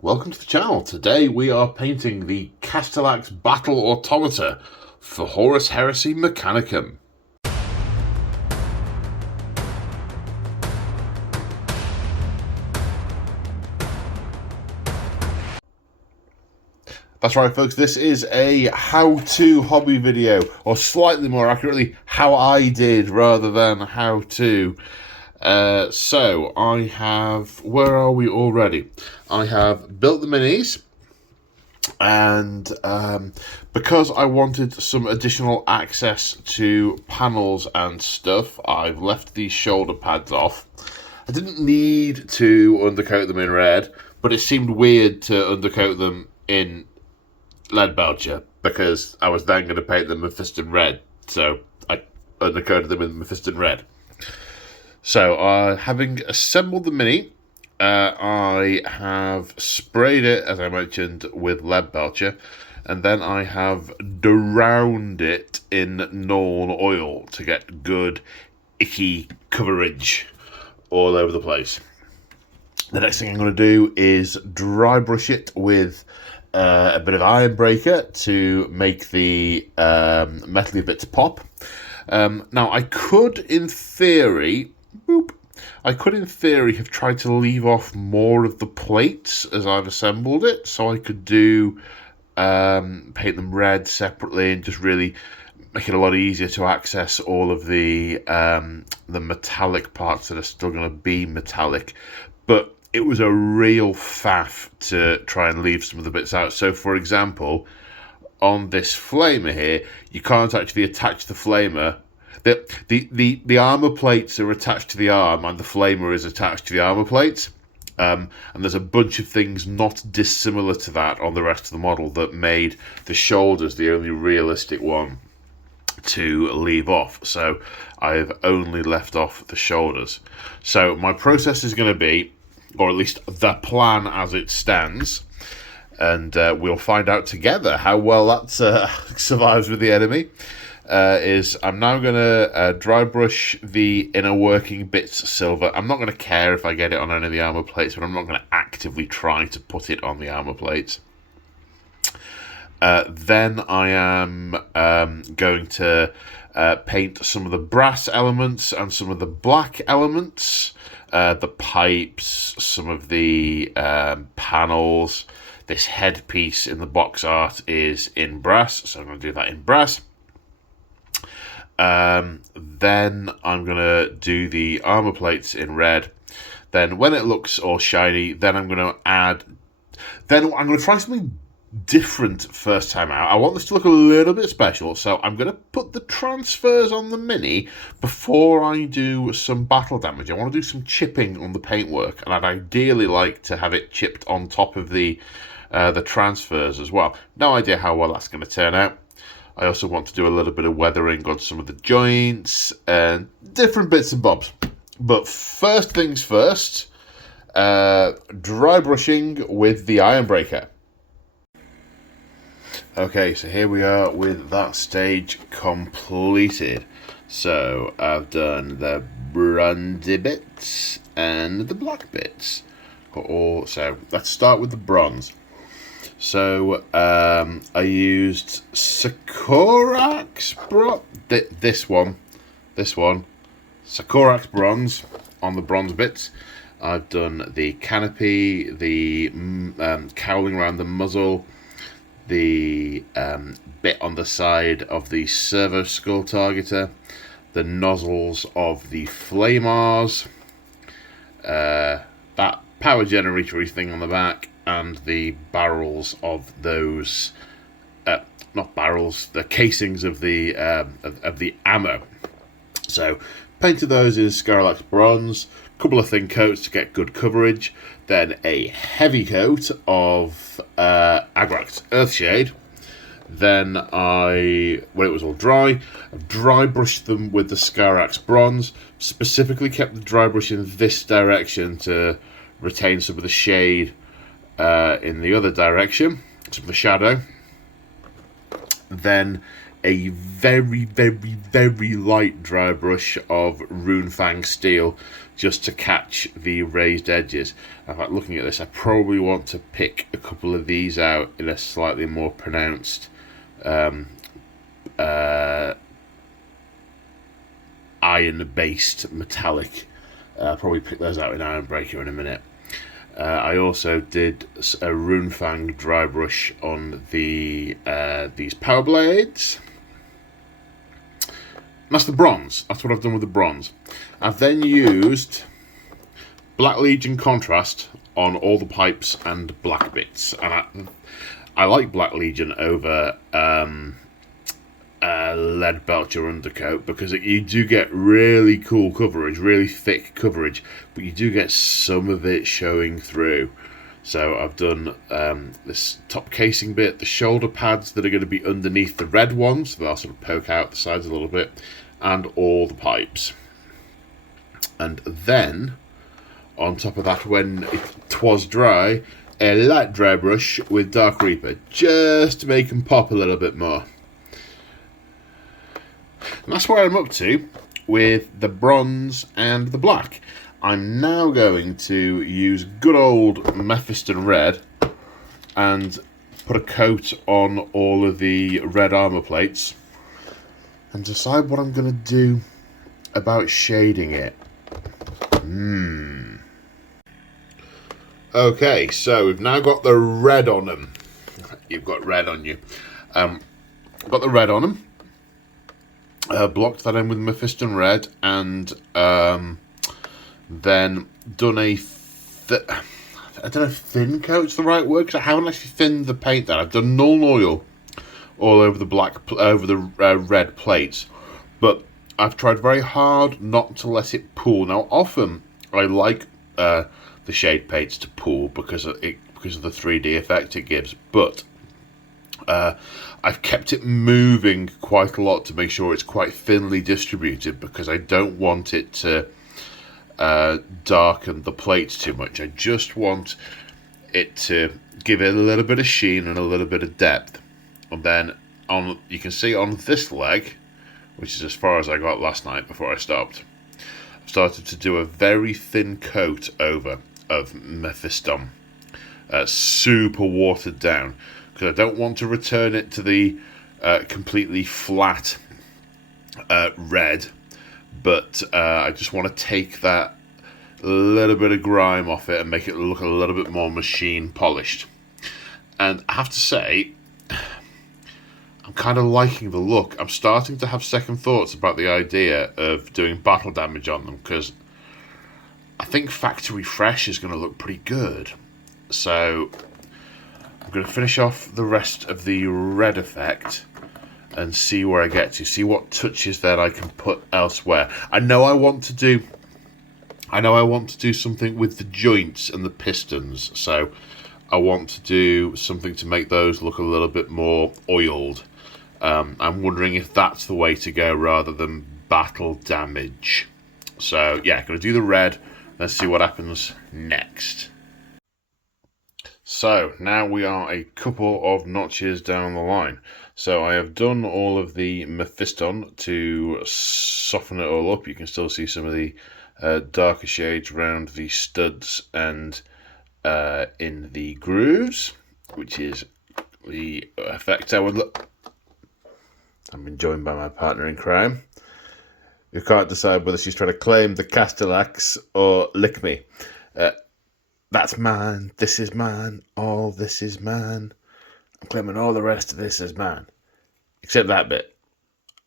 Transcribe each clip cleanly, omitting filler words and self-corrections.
Welcome to the channel. Today we are painting the Castellax Battle Automata for Horus Heresy Mechanicum. That's right folks, this is a how-to hobby video, or slightly more accurately, how I did rather than how-to. So I have, where are we already? I have built the minis, and because I wanted some additional access to panels and stuff, I've left these shoulder pads off. I didn't need to undercoat them in red, but it seemed weird to undercoat them in lead belcher because I was then going to paint them Mephiston red, so I undercoated them in Mephiston red. So having assembled the mini, I have sprayed it, as I mentioned, with lead belcher, and then I have drowned it in Norn oil to get good icky coverage all over the place. The next thing I'm going to do is dry brush it with a bit of iron breaker to make the metally bits pop. Now I could, in theory, have tried to leave off more of the plates as I've assembled it, so I could do paint them red separately and just really make it a lot easier to access all of the metallic parts that are still going to be metallic. But it was a real faff to try and leave some of the bits out. So, for example, on this flamer here, you can't actually attach the flamer. The armor plates are attached to the arm, and the flamer is attached to the armor plates. And there's a bunch of things not dissimilar to that on the rest of the model that made the shoulders the only realistic one to leave off. So I've only left off the shoulders. So my process is going to be, or at least the plan as it stands, and we'll find out together how well that survives with the enemy, is I'm now going to dry brush the inner working bits silver. I'm not going to care if I get it on any of the armor plates, but I'm not going to actively try to put it on the armor plates. Then I am going to paint some of the brass elements and some of the black elements, the pipes, some of the panels. This headpiece in the box art is in brass, so I'm going to do that in brass. Then I'm going to do the armor plates in red. Then when it looks all shiny, then I'm going to try something different first time out. I want this to look a little bit special, so I'm going to put the transfers on the mini before I do some battle damage. I want to do some chipping on the paintwork, and I'd ideally like to have it chipped on top of the transfers as well. No idea how well that's going to turn out. I also want to do a little bit of weathering on some of the joints and different bits and bobs. But first things first, dry brushing with the iron breaker. Okay, so here we are with that stage completed. So I've done the bronzy bits and the black bits. So let's start with the bronze. So I used Castellax this one, Castellax bronze on the bronze bits. I've done the canopy, the cowling around the muzzle, the bit on the side of the servo skull targeter, the nozzles of the flamars, that power generator thing on the back, and the barrels of those, not barrels, the casings of the ammo. So painted those in Castellax bronze, a couple of thin coats to get good coverage, then a heavy coat of Agrax Earthshade. Then when it was all dry, I dry brushed them with the Castellax bronze, specifically kept the dry brush in this direction to retain some of the shade in the other direction, some of the shadow. Then a very, very, very light dry brush of Runefang steel just to catch the raised edges. In fact, looking at this, I probably want to pick a couple of these out in a slightly more pronounced iron-based metallic. Probably pick those out in Iron Breaker in a minute. I also did a Runefang dry brush on these power blades. That's the bronze. That's what I've done with the bronze. I've then used Black Legion contrast on all the pipes and black bits, and I like Black Legion over Lead Belcher undercoat because you do get really cool coverage, really thick coverage, but you do get some of it showing through. So I've done this top casing bit, the shoulder pads that are going to be underneath the red ones, so they'll sort of poke out the sides a little bit, and all the pipes. And then, on top of that, when it was dry, a light dry brush with Dark Reaper, just to make them pop a little bit more. And that's where I'm up to with the bronze and the black. I'm now going to use good old Mephiston red and put a coat on all of the red armor plates and decide what I'm going to do about shading it. Okay, so we've now got the red on them. You've got red on you. Got the red on them. Blocked that in with Mephiston red, and then done a I don't know if thin coat's the right word, because I haven't actually thinned the paint down. I've done Null oil all over the red plates, but I've tried very hard not to let it pool. Now, often I like the shade paints to pool because of the 3D effect it gives, but I've kept it moving quite a lot to make sure it's quite thinly distributed, because I don't want it to darken the plates too much. I just want it to give it a little bit of sheen and a little bit of depth. And then you can see on this leg, which is as far as I got last night before I stopped, I've started to do a very thin coat over of Mephiston, super watered down, because I don't want to return it to the completely flat red, but I just want to take that little bit of grime off it and make it look a little bit more machine polished. And I have to say, I'm kind of liking the look. I'm starting to have second thoughts about the idea of doing battle damage on them, because I think factory fresh is going to look pretty good. So I'm going to finish off the rest of the red effect and see where I get to. See what touches that I can put elsewhere. I know I want to do something with the joints and the pistons. So I want to do something to make those look a little bit more oiled. I'm wondering if that's the way to go rather than battle damage. So yeah, going to do the red. Let's see what happens next. So now we are a couple of notches down the line. So I have done all of the Mephiston to soften it all up. You can still see some of the darker shades around the studs and in the grooves, which is the effect I would look. I'm being joined by my partner in crime, who can't decide whether she's trying to claim the Castellax or lick me. That's mine, this is mine, all this is mine. I'm claiming all the rest of this is mine. Except that bit.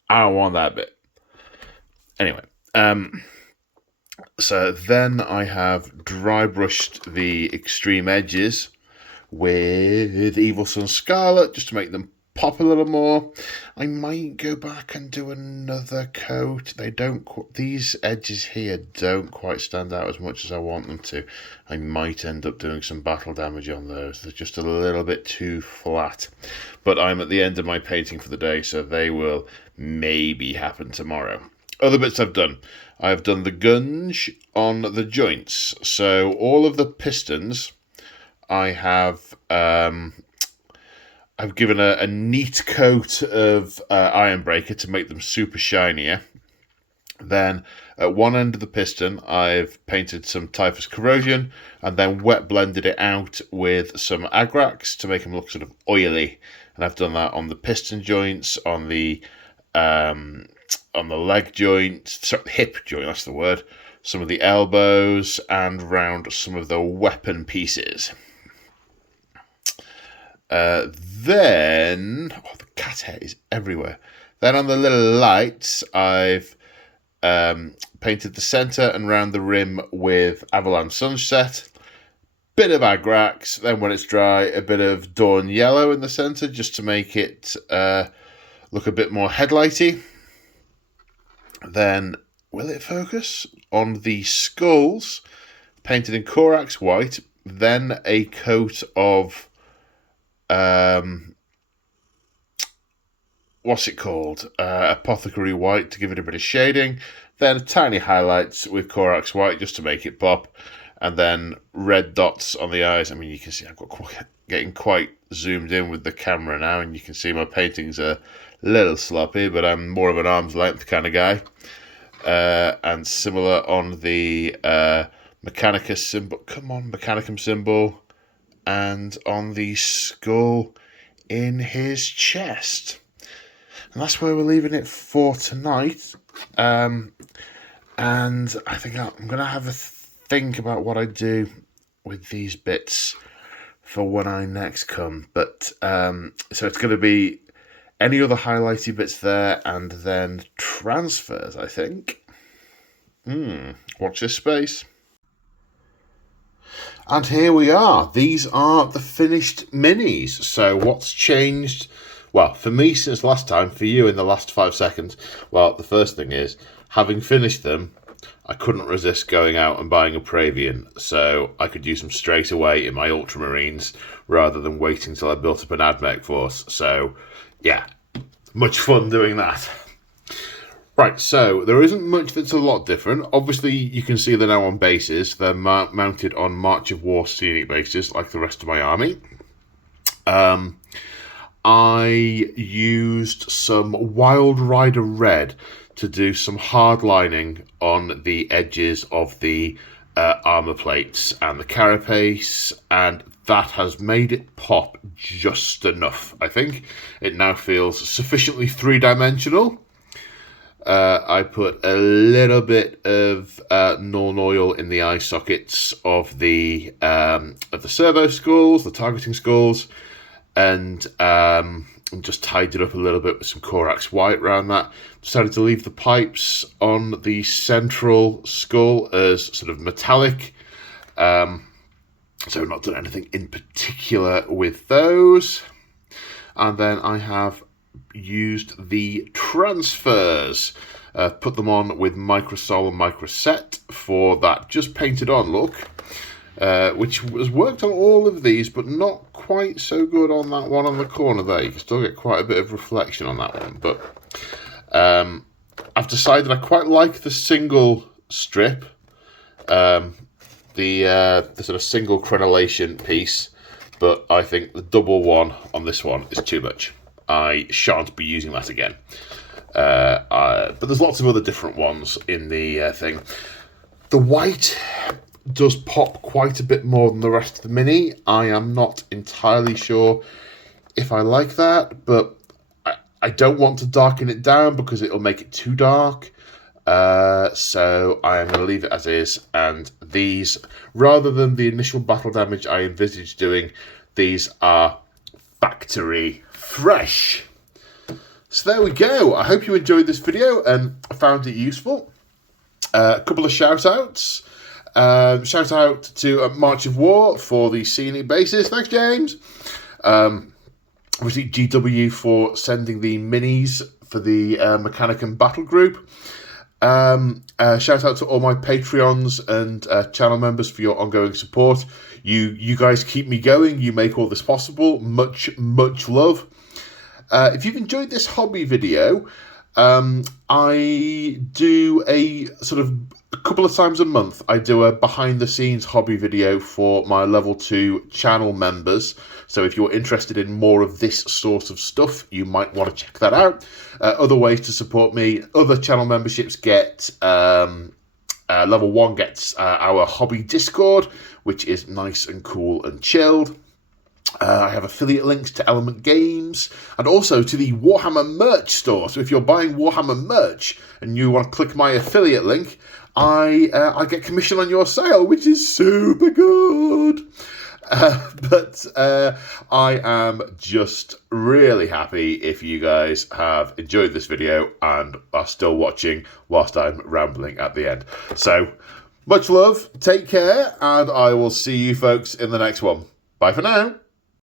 I don't want that bit. Anyway, so then I have dry brushed the extreme edges with Evil Sun Scarlet just to make them pop a little more. I might go back and do another coat. These edges here don't quite stand out as much as I want them to. I might end up doing some battle damage on those. They're just a little bit too flat. But I'm at the end of my painting for the day, so they will maybe happen tomorrow. Other bits I've done. I've done the gunge on the joints. So all of the pistons I have I've given a neat coat of Iron Breaker to make them super shinier. Then at one end of the piston, I've painted some Typhus Corrosion and then wet blended it out with some Agrax to make them look sort of oily. And I've done that on the piston joints, on the leg joint, sorry, hip joint, that's the word, some of the elbows, and round some of the weapon pieces. Then, the cat hair is everywhere. Then on the little lights, I've painted the centre and round the rim with Avalanche Sunset. Bit of Agrax, then when it's dry, a bit of Dawn Yellow in the centre just to make it look a bit more headlighty. Then, will it focus? On the skulls, painted in Corax White, then a coat of what's it called? Apothecary White to give it a bit of shading. Then tiny highlights with Corax White just to make it pop. And then red dots on the eyes. I mean, you can see I've got getting quite zoomed in with the camera now, and you can see my paintings are a little sloppy, but I'm more of an arm's length kind of guy. And similar on the Mechanicus symbol. Come on, Mechanicum symbol. And on the skull in his chest. And that's where we're leaving it for tonight. And I think I'm going to have a think about what I do with these bits for when I next come. But so it's going to be any other highlighty bits there, and then transfers, I think. Watch this space. And here we are. These are the finished minis. So what's changed? Well, for me since last time, for you in the last 5 seconds, well, the first thing is, having finished them, I couldn't resist going out and buying a Praevian, so I could use them straight away in my Ultramarines, rather than waiting till I built up an AdMech force. So, yeah, much fun doing that. Right, so there isn't much that's a lot different. Obviously, you can see they're now on bases. They're mounted on March of War scenic bases, like the rest of my army. I used some Wild Rider Red to do some hard lining on the edges of the armor plates and the carapace, and that has made it pop just enough, I think. It now feels sufficiently three-dimensional. I put a little bit of Norn oil in the eye sockets of the servo skulls, the targeting skulls, and just tied it up a little bit with some Corax White around that. Decided to leave the pipes on the central skull as sort of metallic. So I've not done anything in particular with those. And then I have used the transfers. Put them on with Microsol and Microset for that just painted on look. Which has worked on all of these, but not quite so good on that one on the corner there. You can still get quite a bit of reflection on that one, but I've decided I quite like the single strip, the sort of single crenellation piece, but I think the double one on this one is too much. I shan't be using that again. But there's lots of other different ones in the thing. The white does pop quite a bit more than the rest of the mini. I am not entirely sure if I like that, but I don't want to darken it down because it'll make it too dark. So I am going to leave it as is, and these, rather than the initial battle damage I envisaged doing, these are factory fresh. So there we go. I hope you enjoyed this video and found it useful. A couple of shout outs. Shout out to March of War for the scenic basis. Thanks, James. Obviously, GW for sending the minis for the Mechanicum battle group. Shout out to all my Patreons and channel members for your ongoing support. You guys keep me going. You make all this possible. Much love. If you've enjoyed this hobby video, I do a sort of a couple of times a month, I do a behind-the-scenes hobby video for my level 2 channel members. So if you're interested in more of this sort of stuff, you might want to check that out. Other ways to support me, other channel memberships get... level 1 gets our hobby Discord, which is nice and cool and chilled. I have affiliate links to Element Games and also to the Warhammer merch store. So if you're buying Warhammer merch and you want to click my affiliate link, I get commission on your sale, which is super good. But I am just really happy if you guys have enjoyed this video and are still watching whilst I'm rambling at the end. So, much love, take care, and I will see you folks in the next one. Bye for now.